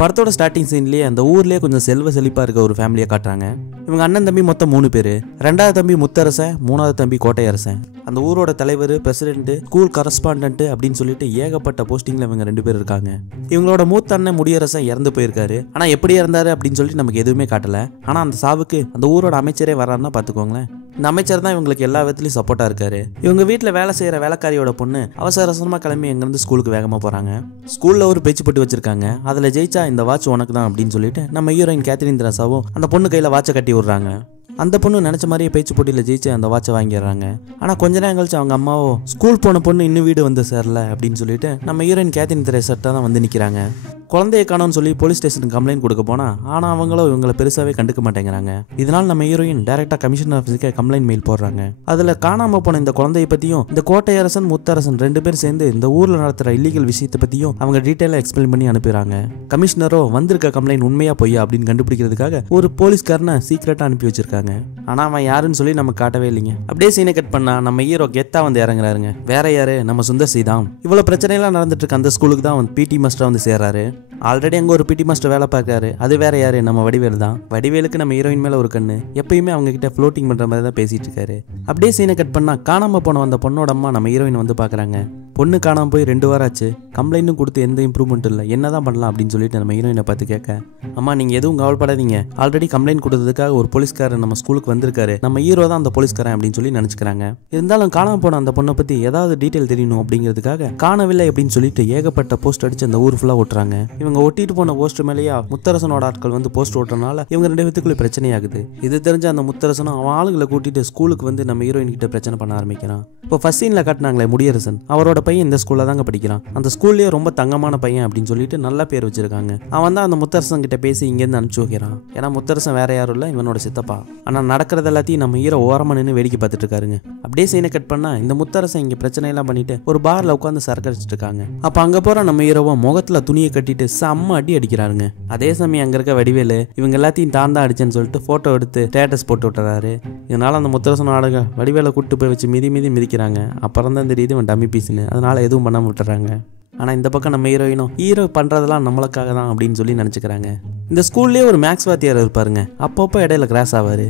படத்தோட ஸ்டார்டிங் சீன்லயே அந்த ஊர்லயே கொஞ்சம் செல்வ செழிப்பா இருக்க ஒரு ஃபேமிலியை காட்டுறாங்க. இவங்க அண்ணன் தம்பி மொத்தம் 3 பேரு. 2வது தம்பி முத்தரசன், 3வது தம்பி கோட்டையரசன். அந்த ஊரோட தலைவர், பிரசிடென்ட், ஸ்கூல் கரஸ்பாண்டன்ட் அப்படின்னு சொல்லிட்டு ஏகப்பட்ட போஸ்டிங்ல இவங்க 2 பேர் இருக்காங்க. இவங்களோட மூத்த அண்ணன் முடியரசன் இறந்து போயிருக்காரு. ஆனா எப்படி இறந்தாரு அப்படின்னு சொல்லிட்டு நமக்கு எதுவுமே காட்டல. ஆனா அந்த சாவுக்கு அந்த ஊரோட அமைச்சரே வர்றாருன்னா பாத்துக்கோங்களேன். இந்த அமைச்சர் தான் இவங்களுக்கு எல்லா விதத்துலயும் சப்போர்ட்டா இருக்காரு. இவங்க வீட்டுல வேலை செய்யற வேலைக்காரியோட பொண்ணு அவசர அவசரமா கிளம்பி எங்க இருந்து ஸ்கூலுக்கு வேகமா போறாங்க. ஸ்கூல்ல ஒரு பேச்சு போட்டு வச்சிருக்காங்க. அதுல ஜெயிச்சா இந்த வாட்ச் உனக்கு தான் அப்படின்னு சொல்லிட்டு நம்ம ஹீரோயின் கேத்ரின் தெரசாவும் அந்த பொண்ணு கையில வாட்சை கட்டி விடுறாங்க. அந்த பொண்ணு நினைச்ச மாதிரியே பேச்சு போட்டியில ஜெயிச்சு அந்த வாட்சை வாங்கிடுறாங்க. ஆனா கொஞ்ச நேரம் கழிச்சு அவங்க அம்மாவோ ஸ்கூல் போன பொண்ணு இன்னும் வீடு வந்து சேரல அப்படின்னு சொல்லிட்டு நம்ம ஹீரோயின் கேத்ரின் தெரசா தான் வந்து நிக்கிறாங்க. குழந்தைய காணோம்னு சொல்லி போலீஸ் ஸ்டேஷனுக்கு கம்ப்ளைண்ட் கொடுக்க போனா ஆனா அவங்களும் இவங்களை பெருசாவே கண்டுக்க மாட்டேங்கிறாங்க. இதனால நம்ம ஹீரோயின் டைரக்டா கமிஷனர் ஆஃபீஸுக்கு கம்ப்ளைண்ட் மெயில் போடுறாங்க. அதுல காணாம போன இந்த குழந்தைய பத்தியும் இந்த கோட்டையரசன் முத்தரசன் 2 பேர் சேர்ந்து இந்த ஊர்ல நடத்துற இல்லீகல் விஷயத்தை பத்தியும் அவங்க டீட்டெயிலா எக்ஸ்பிளைன் பண்ணி அனுப்புறாங்க. கமிஷனரோ வந்திருக்க கம்ப்ளைண்ட் உண்மையா பொய்யா அப்படின்னு கண்டுபிடிக்கிறதுக்காக ஒரு போலீஸ்காரனை சீக்கிரட்டா அனுப்பி வச்சிருக்காங்க. ஆனா அவன் யாருன்னு சொல்லி நம்ம காட்டவே இல்லைங்க. அப்படியே சீனை கட் பண்ணா நம்ம ஹீரோ கெத்தா வந்து இறங்குறாருங்க. வேற யாரு, நம்ம சுந்தர் சி தான். இவ்வளவு பிரச்சனை எல்லாம் நடந்துட்டு இருக்க அந்த ஸ்கூலுக்கு தான் பிடி மாஸ்டரா வந்து சேர்றாரு. ஆல்ரெடி அங்க ஒரு பிடி மாஸ்டர் வேலை பார்க்கறாரு. அது வேற யாரு, நம்ம வடிவேல் தான். வடிவேலுக்கு நம்ம ஹீரோயின் மேல ஒரு கண்ணு. எப்பயுமே அவங்க கிட்ட ஃப்ளோட்டிங் பண்ற மாதிரி தான் பேசிட்டு இருக்காரு. அப்படியே சீனை கட் பண்ணா காணாம போன அந்த பொண்ணோட அம்மா நம்ம ஹீரோயின் வந்து பாக்குறாங்க. பொண்ணு காணாம போய் 2 வாரம் ஆச்சு. கம்ப்ளைண்ட்டும் கொடுத்து எந்த இம்ப்ரூவ்மெண்ட் இல்லை, என்னதான் பண்ணலாம் அப்படின்னு சொல்லிட்டு நம்ம ஹீரோயினை பார்த்து கேட்க, அம்மா நீங்க எதுவும் கவலைப்படாதீங்க, ஆல்ரெடி கம்ப்ளைண்ட் கொடுத்ததுக்காக ஒரு போலீஸ்காரர் நம்ம ஸ்கூலுக்கு வந்திருக்காரு, நம்ம ஹீரோ தான் அந்த போலீஸ்காரன் அப்படின்னு சொல்லி நினைச்சுக்கிறாங்க. இருந்தாலும் காணாம போன அந்த பொண்ணை பத்தி ஏதாவது டீட்டெயில் தெரியணும் அப்படிங்கிறதுக்காக காணவில்லை அப்படின்னு சொல்லிட்டு ஏகப்பட்ட போஸ்ட் அடிச்சு அந்த ஊர் ஃபுல்லா ஓட்டுறாங்க. இவங்க ஒட்டிட்டு போன போஸ்ட் மேலேயா முத்தரசனோட ஆட்கள் வந்து போஸ்ட் ஓட்டுறதுனால இவங்க 2 பேத்துக்குள்ள பிரச்சனை ஆகுது. இது தெரிஞ்ச அந்த முத்தரசனும் அவன் ஆளுங்களை கூட்டிட்டு ஸ்கூலுக்கு வந்து நம்ம ஹீரோயின் கிட்ட பிரச்சனை பண்ண ஆரம்பிக்கிறான். இப்போ ஃபர்ஸ்ட் சீன்ல காட்டினாங்களே முடியரசன், அவரோட பையன் இந்த ஸ்கூல்ல தாங்க படிக்கிறான். அந்த ஸ்கூல்லயே ரொம்ப தங்கமான பையன் அப்படின்னு சொல்லிட்டு நல்ல பேர் வச்சிருக்காங்க. அவன் தான் அந்த முத்தரசன் கிட்ட பேசி இங்கேருந்து அனுப்பிச்சு வைக்கிறான். ஏன்னா முத்தரசன் வேற யாரும் இல்லை, இவனோட சித்தப்பா. ஆனா நடக்கிறது எல்லாத்தையும் நம்ம ஹீரோ ஓரமா நின்று வேடிக்கை பார்த்துட்டு இருக்காருங்க. அப்படியே சீனை கட் பண்ணா இந்த முத்தரசன் இங்க பிரச்சனை எல்லாம் பண்ணிட்டு ஒரு பார்ல உட்காந்து சரக்கு அடிச்சிட்டு இருக்காங்க. அப்ப அங்க போற நம்ம ஹீரோவும் முகத்துல துணியை கட்டிட்டு செம்ம அடி அடிக்கிறாருங்க. அதே சமயம் அங்க இருக்க வடிவேலு இவங்க எல்லாத்தையும் தான் அடிச்சேன்னு சொல்லிட்டு போட்டோ எடுத்து ஸ்டேட்டஸ் போட்டு விட்டுறாரு. இதனால அந்த முத்தரசன் ஆளுங்க வடிவேலை கூட்டு போய் வச்சு மிதி மிதிக்கிறாங்க. அப்புறம் தான் தெரியுது இவன் டம்மி பீஸ்னு. அதனால எதுவும் பண்ணாம விட்டுறாங்க. ஆனா இந்த பக்கம் நம்ம ஹீரோயினும் ஹீரோ பண்றதெல்லாம் நம்மளுக்காக தான் அப்படின்னு சொல்லி நினைச்சுக்கிறாங்க. இந்த ஸ்கூல்லயே ஒரு மேக்ஸ் வாத்தியார் இருப்பாருங்க. அப்பப்போ இடையில கிராஸ் ஆவாரு.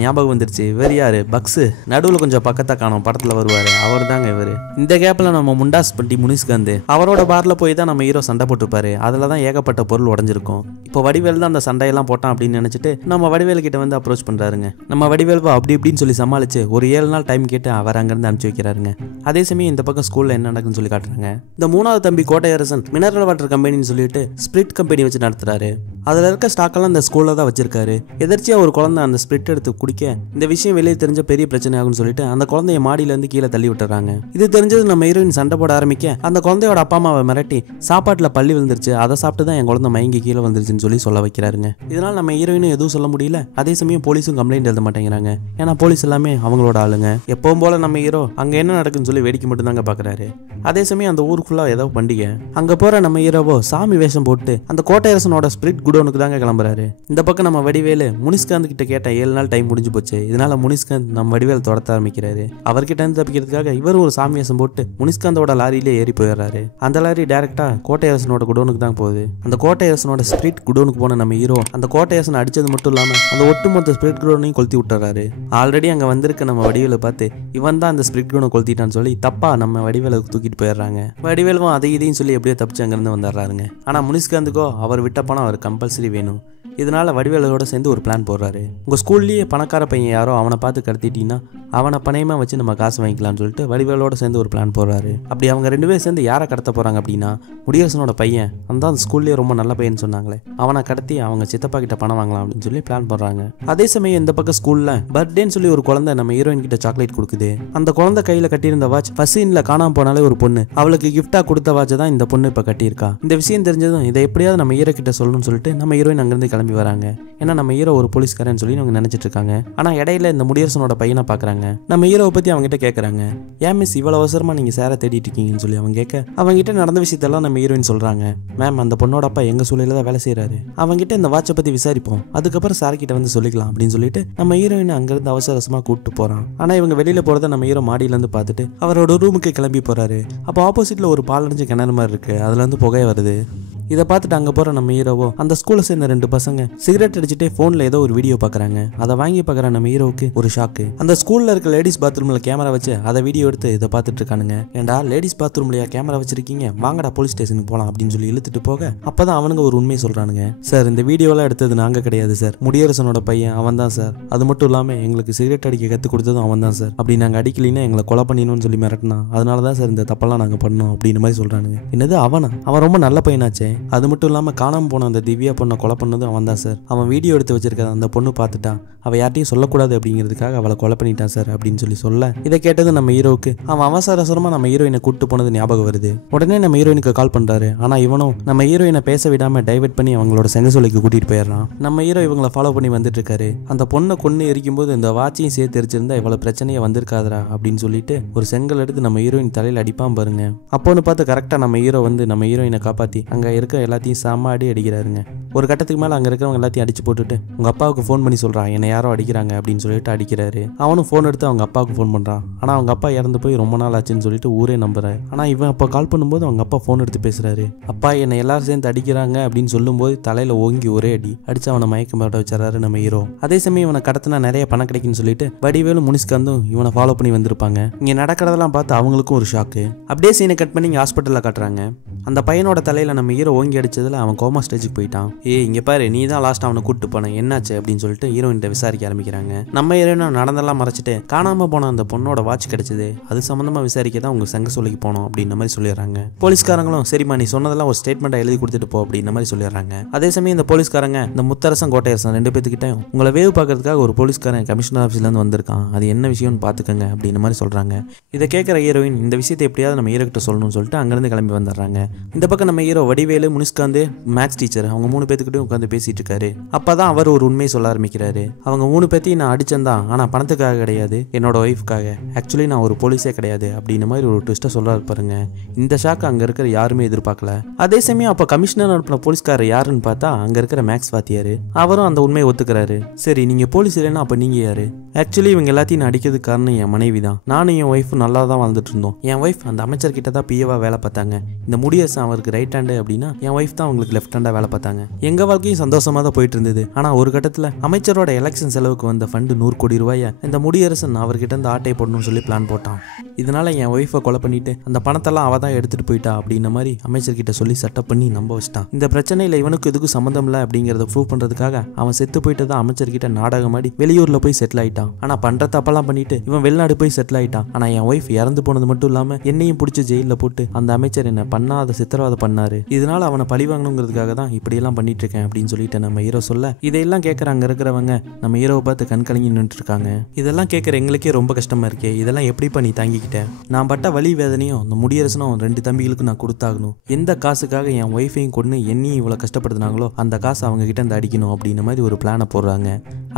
ஞாபகம் வந்துருச்சு, இவர் யாரு, பக்ஸ். நடுவுல கொஞ்சம் பக்கத்தா காணும், படத்துல வருவாரு, அவர் தாங்க இவரு. இந்த கேப்ல நம்ம முண்டாஸ் பண்டி முனிஸ்காந்த் அவரோட பார்ல போய் தான் நம்ம ஹீரோ சண்டை போட்டுப்பாரு. அதுலதான் ஏகப்பட்ட பொருள் உடஞ்சிருக்கும். இப்போ வடிவேல் தான் அந்த சண்டையெல்லாம் போட்டான் அப்படின்னு நினைச்சிட்டு நம்ம வடிவேல் கிட்ட வந்து அப்ரோச் பண்றாருங்க. நம்ம வடிவேல்வா அப்படி இப்படின்னு சொல்லி சமாளிச்சு ஒரு 7 நாள் டைம் கேட்டு அவர் அங்கிருந்து அனுப்பிச்சு வைக்கிறாருங்க. அதே சமயம் இந்த பக்கம் ஸ்கூல்ல என்ன நடக்குன்னு சொல்லி காட்டுறாங்க. இந்த 3வது தம்பி கோட்டையரசன் மினரல் வாட்டர் கம்பெனின்னு சொல்லிட்டு ஸ்பிரிட் கம்பெனி வச்சு நடத்துறாரு. அதுல இருக்க ஸ்டாக்கெல்லாம் இந்த ஸ்கூல்ல தான் வச்சிருக்காரு. எதிர்ச்சியா ஒரு குழந்தை அந்த ஸ்பிரிட் எடுத்து குடிக்க இந்த விஷயம் வெளியே தெரிஞ்ச பெரிய பிரச்சனை ஆகும்னு சொல்லிட்டு அந்த குழந்தைய மாடியில இருந்து கீழே தள்ளி விட்டுறாங்க. இது தெரிஞ்சது நம்ம ஹீரோயின் சண்டை போட ஆரம்பிக்க அந்த குழந்தையோட அப்பா அம்மாவை மிரட்டி சாப்பாட்டுல பள்ளி விழுந்துருச்சு, அதை சாப்பிட்டு தான் என் குழந்தை மயங்கி கீழே வந்துருச்சுன்னு சொல்லி சொல்ல வைக்கிறாருங்க. இதனால நம்ம ஹீரோயினும் எதுவும் சொல்ல முடியல. அதே சமயம் போலீஸும் கம்ப்ளைண்ட் எழுத மாட்டேங்கிறாங்க. ஏன்னா போலீஸ் எல்லாமே அவங்களோட ஆளுங்க. எப்பவும் போல நம்ம ஹீரோ அங்க என்ன நடக்குன்னு சொல்லி வேடிக்கை மட்டும் தாங்க பாக்குறாரு. அதே சமயம் அந்த ஊருக்குள்ள ஏதோ பண்டிகை. அங்க போற நம்ம ஹீரோவோ சாமி வேஷம் போட்டு அந்த கோட்டையரசனோட ஸ்பிரிட் குடோனுக்கு தாங்க கிளம்புறாரு. இந்த பக்கம் நம்ம வடிவேலு முனிஸ்காந்த் கிட்ட கேட்ட 7 நாள் டைம் முடிஞ்சு போச்சு. இதனால முனிஸ்காந்த் நம்ம வடிவேல் தொடர்த்த ஆரம்பிக்கிறாரு. அவர்கிட்ட இருந்து தப்பிக்கிறதுக்காக இவர் ஒரு சாமி வேஷம் போட்டு முனிஸ்காந்தோட லாரியிலே ஏறி போயிடுறாரு. அந்த லாரி டைரக்டா கோட்டையரசனோட குடோனுக்கு தான் போகுது. அந்த கோட்டையரசனோட ஸ்பிரிட் குடோனுக்கு போன நம்ம ஹீரோ அந்த கோட்டையரசன் அடிச்சது மட்டும் இல்லாம அந்த ஒட்டுமொத்த ஸ்பிரிட் குடோனையும் கொளுத்தி விட்டுறாரு. ஆல்ரெடி அங்க வந்திருக்க நம்ம வடிவேலை பார்த்து இவன் தான் அந்த ஸ்பிரிட் குடோனை கொளுத்திட்டான்னு சொல்லி தப்பா நம்ம வடிவேலை தூக்கிட்டு போயிடுறாங்க. வடிவேலும் அதை இதையும் சொல்லி எப்படியோ தப்பிச்சு அங்கிருந்து வந்துடுறாருங்க. ஆனா முனிஸ்காந்துக்கோ அவர் விட்ட பணம் அவர் கம்பல்சரி வேணும். இதனால வடிவேலோட சேர்ந்து ஒரு பிளான் போடுறாரு. உங்க ஸ்கூல்லயே பணக்கார பையன் யாரோ அவனை பார்த்து கடத்திட்டீங்கன்னா அவனை பணையமா வச்சு நம்ம காசு வாங்கிக்கலாம்னு சொல்லிட்டு வடிவேலோட சேர்ந்து ஒரு பிளான் போடுறாரு. அப்படி அவங்க 2 பேரும் சேர்ந்து யாரை கடத்த போறாங்க அப்படின்னா முடியரசனோட பையன், அந்த ஸ்கூல்லயே ரொம்ப நல்ல பையன் சொன்னாங்களே, அவனை கடத்தி அவங்க சித்தப்பா கிட்ட பணம் வாங்கலாம் அப்படின்னு சொல்லி பிளான் போடுறாங்க. அதே சமயம் இந்த பக்கம் ஸ்கூல்ல பர்த்டேன்னு சொல்லி ஒரு குழந்தை நம்ம ஹீரோயின் கிட்ட சாக்லேட் கொடுக்குது. அந்த குழந்தை கையில கட்டியிருந்த வாட்ச் ஃபர்ஸ்ட் சீன்ல காணாம போனாலே ஒரு பொண்ணு அவளுக்கு கிஃப்டா கொடுத்த வாட்சை தான் இந்த பொண்ணு இப்ப கட்டியிருக்கா. இந்த விஷயம் தெரிஞ்சதும் இதை எப்படியாவது நம்ம ஹீரோ கிட்ட சொல்லணும்னு சொல்லிட்டு நம்ம ஹீரோயின் அங்கிருந்து கிளம்பி வராங்க. ஏன்னா நம்ம ஹீரோ ஒரு போலீஸ்காரன் சொல்லி அவங்க நினைச்சிட்டு இருக்காங்க. ஆனா இடையில இந்த முடியரசனோட பையனை பாக்குறாங்க. நம்ம ஹீரோவை பத்தி அவங்க கிட்ட கேக்குறாங்க. ஏன் மிஸ் இவ்வளவு அவசரமா நீங்க சேர தேடிட்டு இருக்கீங்கன்னு சொல்லி அவங்க கேட்க அவங்க கிட்ட நடந்த விஷயத்தெல்லாம் நம்ம ஹீரோயின் சொல்றாங்க. மேம் அந்த பொண்ணோட அப்பா எங்க சூழல தான் வேலை செய்யறாரு, அவங்க கிட்ட இந்த வாட்சை பத்தி விசாரிப்போம், அதுக்கப்புறம் சார் கிட்ட வந்து சொல்லிக்கலாம் அப்படின்னு சொல்லிட்டு நம்ம ஹீரோயின் அங்கிருந்து அவசரமா கூப்பிட்டு போறான். ஆனா இவங்க வெளியில போறத நம்ம ஹீரோ மாடியில இருந்து பார்த்துட்டு அவரோட ரூமுக்கு கிளம்பி போறாரு. அப்போ ஆப்போசிட்ல ஒரு பாலடைஞ்ச கிணறு மாதிரி இருக்கு, அதுல இருந்து புகை வருது. இதை பார்த்துட்டு அங்க போற நம்ம ஹீரோவோ அந்த ஸ்கூல்ல சேர்ந்த 2 பசங்க சிகரெட் அடிச்சுட்டே போன்ல ஏதோ ஒரு வீடியோ பாக்குறாங்க. அதை வாங்கி பாக்குற நம்ம ஹீரோவுக்கு ஒரு ஷாக்கு. அந்த ஸ்கூல்ல இருக்க லேடிஸ் பாத்ரூம்ல கேமரா வச்சு அதை வீடியோ எடுத்து இதை பார்த்துட்டு இருக்கானுங்க. ஏண்டா லேடிஸ் பாத்ரூம்லயா கேமரா வச்சிருக்கீங்க, வாங்கடா போலீஸ் ஸ்டேஷனுக்கு போலாம் அப்படின்னு சொல்லி இழுத்துட்டு போக அப்பதான் அவனுங்க ஒரு உண்மையை சொல்றானுங்க. சார் இந்த வீடியோலாம் எடுத்தது நாங்க கிடையாது சார், முடியரசனோட பையன் அவன் தான் சார். அது மட்டும் இல்லாம எங்களுக்கு சிகரெட் அடிக்க கத்து கொடுத்ததும் அவன் தான் சார். அப்படி நாங்க அடிக்கலின்னா எங்களை கொலை பண்ணிடணும்னு சொல்லி மிரட்டினா, அதனாலதான் சார் இந்த தப்பெல்லாம் நாங்க பண்ணோம் அப்படின்னு மாதிரி சொல்றானுங்க. என்னது அவனா? அவன் ரொம்ப நல்ல பையனாச்சே. அது மட்டும் இல்லாம காணாம போன அந்த திவ்யா பொண்ணை கொலை பண்ணதும் அவன் தான் சார். அவன் வீடியோ எடுத்து வச்சிருக்க அந்த பொண்ணு பார்த்துட்டா, அவ யார்ட்டையும் சொல்லக்கூடாது அப்படிங்கிறதுக்காக அவளை கொலை பண்ணிட்டான் சார் அப்படின்னு சொல்லி சொல்ல, இதை கேட்டது நம்ம ஹீரோவுக்கு அவன் அவசரமா நம்ம ஹீரோயினை கூட்டு போனது ஞாபகம் வருது. உடனே நம்ம ஹீரோயினுக்கு கால் பண்றாரு. ஆனா இவனும் நம்ம ஹீரோயினை பேச விடாம டைவர்ட் பண்ணி அவங்களோட செங்கசோலைக்கு கூட்டிட்டு போயிடறான். நம்ம ஹீரோ இவங்களை ஃபாலோ பண்ணி வந்துட்டு இருக்காரு. அந்த பொண்ணை கொன்னு எரிக்கும் போது இந்த வாட்சையும் சேர்த்து எரிச்சிருந்தா இவ்வளவு பிரச்சனையே வந்திருக்காதரா அப்படின்னு சொல்லிட்டு ஒரு செங்கல் எடுத்து நம்ம ஹீரோயின் தலையில அடிப்பான் பாருங்க. அப்போன்னு பார்த்து கரெக்டா நம்ம ஹீரோ வந்து நம்ம ஹீரோயினை காப்பாத்தி அங்க இருக்க எல்லாத்தையும் செம்ம அடி அடிக்கிறாருங்க. ஒரு கட்டத்துக்கு மேல அங்க இருக்கிறவங்க எல்லாத்தையும் அடிச்சு போட்டுட்டு உங்க அப்பாவுக்கு ஃபோன் பண்ணி சொல்றான் என்னை யாரோ அடிக்கிறாங்க அப்படின்னு சொல்லிட்டு அடிக்கிறாரு. அவனும் ஃபோன் எடுத்து அவங்க அப்பாவுக்கு ஃபோன் பண்றான். ஆனா அவங்க அப்பா இறந்து போய் ரொம்ப நாள் ஆச்சுன்னு சொல்லிட்டு ஊரே நம்புறாரு. ஆனா இவன் அப்ப கால் பண்ணும்போது அவங்க அப்பா ஃபோன் எடுத்து பேசுறாரு. அப்பா என்னை எல்லாரும் சேர்ந்து அடிக்கிறாங்க அப்படின்னு சொல்லும் போது தலையில ஓங்கி ஒரே அடி அடிச்சு அவனை மயக்கம் போட வச்சாரு நம்ம ஹீரோ. அதே சமயம் இவனை கடத்தினா நிறைய பணம் கிடைக்குன்னு சொல்லிட்டு வடிவேலும் முனிஸ்காந்தும் இவனை ஃபாலோ பண்ணி வந்திருப்பாங்க. இங்க நடக்கிறதெல்லாம் பார்த்து அவங்களுக்கும் ஒரு ஷாக்கு. அப்படியே சீனை கட் பண்ணி இங்க ஹாஸ்பிட்டல்ல காட்டுறாங்க. அந்த பையனோட தலையில நம்ம ஹீரோ ஓங்கி அடிச்சதுல அவன் கோமா ஸ்டேஜுக்கு போயிட்டான். இங்க பாரு நீ தான் லாஸ்ட் அவனை கூட்டு போன, என்னாச்சு அப்படின்னு சொல்லிட்டு ஹீரோயின் விசாரிக்க ஆரம்பிக்கிறாங்க. நம்ம ஹீரோயின் நடந்தெல்லாம் மறைச்சிட்டு காணாம போன அந்த பொண்ணோட வாட்ச் கிடைச்சது, அது சம்பந்தமா விசாரிக்க தான் உங்க சங்க சொல்லிக்கு போனோம் அப்படின்ற மாதிரி சொல்லிடுறாங்க. போலீஸ்காரங்களும் சரிம்மா நீ சொன்னதெல்லாம் ஒரு ஸ்டேட்மெண்ட் எழுதி கொடுத்துட்டு போ அப்படின்ற மாதிரி சொல்லிடுறாங்க. அதே சமயம் இந்த போலீஸ்காரங்க இந்த முத்தரசன் கோட்டையரசன் 2 பேத்துக்கிட்ட உங்களை வேவு பார்க்கறதுக்காக ஒரு போலீஸ்காரன் கமிஷனர் ஆஃபீஸ்ல இருந்து வந்திருக்கான், அது என்ன விஷயம்னு பாத்துக்கங்க அப்படின்ற மாதிரி சொல்றாங்க. இதை கேட்கிற ஹீரோயின் இந்த விஷயத்தை எப்படியாவது நம்ம ஹீரோ கிட்ட சொல்லணும்னு சொல்லிட்டு அங்கிருந்து கிளம்பி வந்துடுறாங்க. இந்த பக்கம் நம்ம ஹீரோ வடிவேலு முனிஸ்காந்து மேக்ஸ் டீச்சர் அவங்க 3 பேத்துக்கிட்டையும் உட்காந்து பேசிட்டு இருக்காரு. அப்பதான் அவர் ஒரு உண்மையை சொல்ல ஆரம்பிக்கிறாரு. அவங்க 3 பேத்தையும் நான் அடிச்சேன்தான், ஆனா பணத்துக்காக கிடையாது, என்னோட ஒய்ஃப்காக. ஆக்சுவலி நான் ஒரு போலீஸே கிடையாது அப்படின்ற மாதிரி ஒரு ட்விஸ்ட்டை சொல்றாரு பாருங்க. இந்த ஷாக்கு அங்க இருக்கிற யாருமே எதிர்பார்க்கல. அதே சமயம் அப்ப கமிஷனர் அனுப்பின போலீஸ்காரர் யாருன்னு பார்த்தா அங்க இருக்கிற மேக்ஸ் வாத்தியாரு. அவரும் அந்த உண்மையை ஒத்துக்கிறாரு. சரி நீங்க போலீஸ் இல்லைன்னா அப்ப நீங்க யாரு? ஆக்சுவலி இவங்க எல்லாத்தையும் அடிக்கிறதுக்கு காரணம் என் மனைவி தான். நானும் என் ஒய்ஃப் நல்லா தான் வாழ்ந்துட்டு இருந்தோம். என் ஒய்ஃப் அந்த அமைச்சர் கிட்ட தான் பிஏவா வேலை பார்த்தாங்க. இந்த முடியரசன் அவருக்கு ரைட் ஹேண்டு அப்படின்னா என் ஒய்ஃப் தான் அவங்களுக்கு லெஃப்ட் ஹேண்டா வேலை பார்த்தாங்க. எங்க வாழ்க்கையும் சந்தோஷமா தான் போயிட்டு இருந்தது. ஆனா ஒரு கட்டத்துல அமைச்சரோட எலெக்ஷன் செலவுக்கு வந்த ஃபண்டு 100 கோடி ரூபாயை இந்த முடியரசன் அவர்கிட்ட இருந்து ஆட்டை போடணும்னு சொல்லி பிளான் போட்டான். இதனால என் ஒய்ஃபை கொலை பண்ணிட்டு அந்த பணத்தெல்லாம் அவ தான் எடுத்துட்டு போயிட்டா அப்படின்ற மாதிரி அமைச்சர் கிட்ட சொல்லி செட்டப் பண்ணி நம்ப வச்சிட்டான். இந்த பிரச்சனையில இவனுக்கு எதுக்கும் சம்பந்தம் இல்லை அப்படிங்கறத ப்ரூவ் பண்றதுக்காக அவன் செத்து போயிட்டு தான் அமைச்சர் கிட்ட நாடகம் ஆடி வெளியூர்ல போய் செட்டில் ஆயிட்டான். ஆனா பண்ற தப்பெல்லாம் பண்ணிட்டு இவன் வெளிநாடு போய் செட்டில் ஆயிட்டான். ஆனா என் ஒய்ஃப் இறந்து போனது மட்டும் இல்லாம என்னையும் பிடிச்சி ஜெயில போட்டு அந்த அமைச்சர் என்ன பண்ணாத சித்திரவதை பண்ணாரு. இதனால அவனை பழி வாங்கணுங்கிறதுக்காக தான் இப்படி எல்லாம் பண்ணிட்டு இருக்கேன் அப்படின்னு சொல்லிட்டு நம்ம ஹீரோ சொல்ல, இதையெல்லாம் கேட்கற அங்க இருக்கிறவங்க நம்ம ஹீரோவை பார்த்து கண் கலங்கி நின்று இருக்காங்க. இதெல்லாம் கேட்கற எங்களுக்கே ரொம்ப கஷ்டமா இருக்கே, இதெல்லாம் எப்படிப்பா நீ தாங்கிக்கிட்ட? நான் பட்ட வலி வேதனையும் அந்த முடியரசனும் 2 தம்பிகளுக்கு நான் கொடுத்தாகணும். எந்த காசுக்காக என் ஒய்ஃபையும் கொண்டு என்னையும் இவ்வளவு கஷ்டப்படுத்தினாங்களோ அந்த காசு அவங்க கிட்ட இருந்து அடிக்கணும் அப்படின்ற மாதிரி ஒரு பிளானை போடுறாங்க.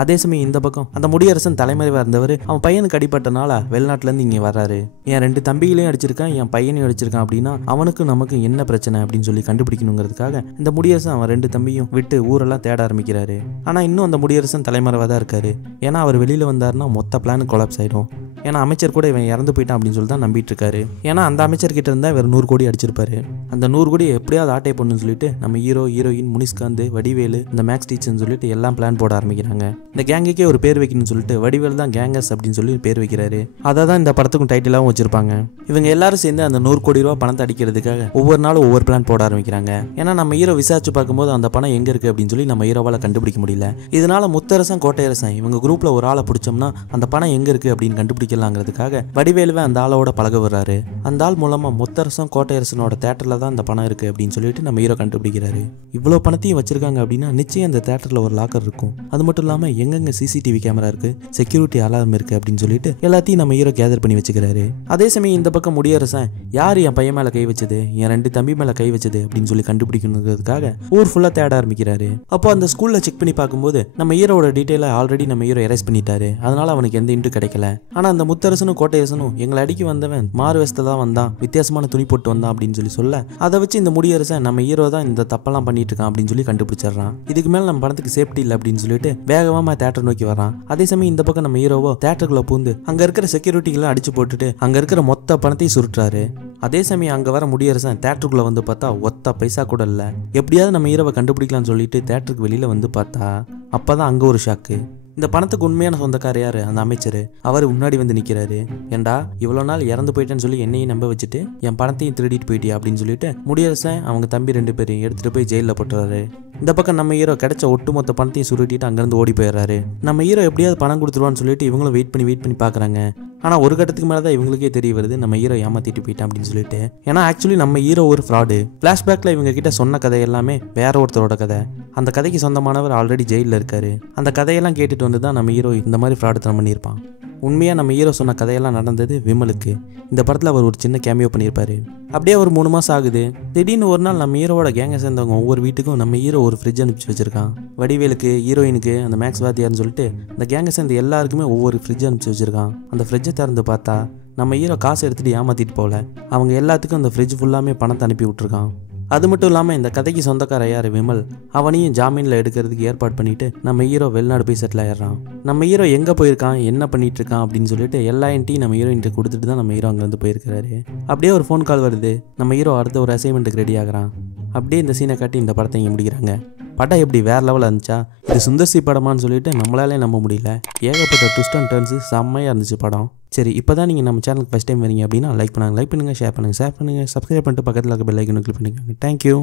அதே சமயம் இந்த பக்கம் அந்த முடியரசன் தலைமறைவா இருந்தவர் அவன் பையனுக்கு அடிபட்டனால வெளிநாட்டுல இருந்து இங்க வர்றாரு. என் 2 தம்பிகளையும் அடிச்சிருக்கான், என் பையனையும் அடிச்சிருக்கான் அப்படின்னா அவனுக்கு நமக்கு என்ன பிரச்சனை அப்படின்னு சொல்லி கண்டுபிடிக்கணுங்கிறதுக்காக இந்த முடியரசன் அவன் 2 தம்பியும் விட்டு ஊரெல்லாம் தேட ஆரம்பிக்கிறாரு. ஆனா இன்னும் அந்த முடியரசன் தலைமறைவா தான் இருக்காரு. ஏன்னா அவர் வெளியில வந்தாருன்னா மொத்த பிளான் கொலாப்ஸ் ஆயிடும். ஏன்னா அமைச்சர் கூட இவன் இறந்து போயிட்டான் அப்படின்னு சொல்லி தான் நம்பிட்டு இருக்காரு. ஏன்னா அந்த அமைச்சர் கிட்ட இருந்தா வேற 100 கோடி அடிச்சிருப்பாரு. அந்த 100 கோடி எப்படியாவது ஆட்டை பண்ணுன்னு சொல்லிட்டு நம்ம ஹீரோ ஹீரோயின் முனிஸ்காந்து வடிவேலு இந்த மேக்ஸ் டீச்சர்னு சொல்லிட்டு எல்லாம் பிளான் போட ஆரம்பிக்கிறாங்க. இந்த கேங்குக்கே ஒரு பேர் வைக்கணும்னு சொல்லிட்டு வடிவேல் தான் கேங்கர்ஸ் அப்படின்னு சொல்லி பேர் வைக்கிறாரு. அதை தான் இந்த படத்துக்கும் டைட்டிலாகவும் வச்சிருப்பாங்க. இவங்க எல்லாரும் சேர்ந்து அந்த 100 கோடி ரூபாய் பணத்தை அடிக்கிறதுக்காக ஒவ்வொரு நாளும் ஒவ்வொரு பிளான் போட ஆரம்பிக்கிறாங்க. ஏன்னா நம்ம ஹீரோ விசாரிச்சு பார்க்கும்போது அந்த பணம் எங்க இருக்கு அப்படின்னு சொல்லி நம்ம ஹீரோவால கண்டுபிடிக்க முடியல. இதனால முத்தரசன் கோட்டையரசன் இவங்க குரூப்ல ஒரு ஆளை பிடிச்சோம்னா அந்த பணம் எங்க இருக்கு அப்படின்னு கண்டுபிடிக்கலாங்கிறதுக்காக வடிவேலுவே அந்த ஆளோட பழக வர்றாரு. அந்த ஆள் மூலமா முத்தரசன் கோட்டையரசனோட தேட்டர்ல தான் அந்த பணம் இருக்கு அப்படின்னு சொல்லிட்டு நம்ம ஹீரோ கண்டுபிடிக்கிறாரு. இவ்வளவு பணத்தையும் வச்சிருக்காங்க அப்படின்னா நிச்சயம் அந்த தேட்டர்ல ஒரு லாக்கர் இருக்கும். அது மட்டும் இல்லாம எங்கெங்க சிசிடிவி கேமரா இருக்கு, செக்யூரிட்டி அலாரம் இருக்கு அப்படின்னு சொல்லிட்டு எல்லாத்தையும் நம்ம ஹீரோ கேதர் பண்ணி வச்சுக்கிறாரு. அதே சமயம் இந்த பக்கம் முடியரசன் யார் என் பையன் மேல கை வச்சது, என் 2 தம்பி மேல கை வச்சது அப்படின்னு சொல்லி கண்டுபிடிக்கணுங்கிறதுக்காக ஊர் ஃபுல்லா தேட ஆரம்பிக்கிறாரு. அப்போ அந்த ஸ்கூல்ல செக் பண்ணி பார்க்கும்போது நம்ம ஹீரோட டீடைல ஆல்ரெடி நம்ம ஹீரோ எரேஸ் பண்ணிட்டாரு. அதனால அவனுக்கு எந்த இன்ட்ரு கிடைக்கல. ஆனா அந்த அந்த முத்தரசனும் கோட்டையரசனும் எங்களை அடிக்க வந்தவன் மாறு வேஷத்தை தான் வந்தான், வித்தியாசமான துணி போட்டு வந்தான் அப்படின்னு சொல்லி சொல்ல, அதை வச்சு இந்த முடியரசன் நம்ம ஹீரோ தான் இந்த தப்பெல்லாம் பண்ணிட்டு இருக்கான் அப்படின்னு சொல்லி கண்டுபிடிச்சிடறான். இதுக்கு மேல நம்ம படத்துக்கு சேஃப்டி இல்லை அப்படின்னு சொல்லிட்டு வேகமா தேட்டர் நோக்கி வரான். அதே சமயம் இந்த பக்கம் நம்ம ஹீரோவோ தேட்டருக்குள்ள பூந்து அங்க இருக்கிற செக்யூரிட்டிகளை அடிச்சு போட்டுட்டு அங்க இருக்கிற மொத்த பணத்தையும் சுருட்டுறாரு. அதே சமயம் அங்க வர முடியரசன் தேட்டருக்குள்ள வந்து பார்த்தா ஒத்த பைசா கூட இல்ல. எப்படியாவது நம்ம ஹீரோவை கண்டுபிடிக்கலாம்னு சொல்லிட்டு தேட்டருக்கு வெளியில வந்து பார்த்தா அப்பதான் அங்க ஒரு ஷாக்கு. இந்த பணத்துக்கு உண்மையான சொந்தக்கார யாரு? அந்த அமைச்சர். அவர் முன்னாடி வந்து நிக்கிறாரு. ஏண்டா இவ்வளவு நாள் இறந்து போயிட்டேன்னு சொல்லி என்னையும் நம்ப வச்சுட்டு என் பணத்தையும் திருடிட்டு போயிட்டியா அப்படின்னு சொல்லிட்டு முடியரசன் அவங்க தம்பி 2 பேரையும் எடுத்துட்டு போய் ஜெயிலில் போட்டுறாரு. இந்த பக்கம் நம்ம ஹீரோ கிடைச்ச ஒட்டுமொத்த பணத்தையும் சுருட்டிட்டு அங்கிருந்து ஓடி போயிடுறாரு. நம்ம ஹீரோ எப்படியாவது பணம் கொடுத்துருவான்னு சொல்லிட்டு இவங்களும் வெயிட் பண்ணி பாக்குறாங்க. ஆனா ஒரு கட்டத்துக்கு மேலதான் இவங்களுக்கே தெரிய வருது நம்ம ஹீரோ ஏமாத்திட்டு போயிட்டான் அப்படின்னு சொல்லிட்டு. ஏன்னா ஆக்சுவலி நம்ம ஹீரோ ஒரு ஃப்ராடு. பிளாஷ்பேக்ல இவங்க கிட்ட சொன்ன கதை எல்லாமே வேற ஒருத்தரோட கதை. அந்த கதைக்கு சொந்தமானவர் ஆல்ரெடி ஜெயிலில் இருக்காரு. அந்த கதையெல்லாம் கேட்டுட்டு வந்து தான் நம்ம ஹீரோ இந்த மாதிரி ஃப்ராடுத்தனம் பண்ணியிருப்பான். உண்மையாக நம்ம ஹீரோ சொன்ன கதையெல்லாம் நடந்தது விமலுக்கு. இந்த படத்தில் அவர் ஒரு சின்ன கேமியோ பண்ணியிருப்பாரு. அப்படியே ஒரு 3 மாதம் ஆகுது. திடீர்னு ஒரு நாள் நம்ம ஹீரோவோட கேங்கை சேர்ந்தவங்க ஒவ்வொரு வீட்டுக்கும் நம்ம ஹீரோ ஒரு ஃப்ரிட்ஜ் அனுப்பிச்சு வச்சிருக்கான். வடிவேலுக்கு, ஹீரோயினுக்கு, அந்த மேக்ஸ் வாத்தியார்னு சொல்லிட்டு இந்த கேங்கை சேர்ந்த எல்லாருக்குமே ஒவ்வொரு ஃப்ரிட்ஜ் அனுப்பிச்சு வச்சிருக்கான். அந்த ஃப்ரிட்ஜை திறந்து பார்த்தா நம்ம ஹீரோ காசு எடுத்துகிட்டு ஏமாற்றிட்டு போகல, அவங்க எல்லாத்துக்கும் அந்த ஃப்ரிட்ஜ் ஃபுல்லாமே பணத்தை அனுப்பி விட்டுருக்கான். அது மட்டும் இல்லாமல் இந்த கதைக்கு சொந்தக்கார யார் விமல், அவனையும் ஜாமீனில் எடுக்கிறதுக்கு ஏற்பாடு பண்ணிட்டு நம்ம ஹீரோ வெளிநாடு போய் செட்டில் ஆயிடுறான். நம்ம ஹீரோ எங்கே போயிருக்கான், என்ன பண்ணிட்டு இருக்கான் அப்படின்னு சொல்லிட்டு எல்லா என்ட்டையும் நம்ம ஹீரோயின்ட்டு கொடுத்துட்டு தான் நம்ம ஹீரோ அங்கேருந்து போயிருக்காரு. அப்படியே ஒரு ஃபோன் கால் வருது. நம்ம ஹீரோ அடுத்த ஒரு அசைன்மெண்ட்டுக்கு ரெடி ஆகிறான். அப்படியே இந்த சீனை காட்டி இந்த படத்தை இங்கே முடிக்கிறாங்க. படம் எப்படி வேற லெவலில் இருந்துச்சா? இது சுந்தர்சி படமான்னு சொல்லிட்டு நம்மளாலே நம்ப முடியல. ஏகப்பட்ட ட்விஸ்ட் அண்ட் டர்ன்ஸு செம்மையாக இருந்துச்சு படம். சரி, இப்போ தான் நீங்கள் நம்ம சேனலுக்கு ஃபஸ்ட் டைம் வரீங்க அப்படின்னா லைக் பண்ணுங்கள், ஷேர் பண்ணுங்கள், சப்ஸ்கிரைப் பண்ணிட்டு பக்கத்தில் இருக்க பெல் ஐக்கனை கிளிக் பண்ணிக்கோங்க. தேங்க்யூ.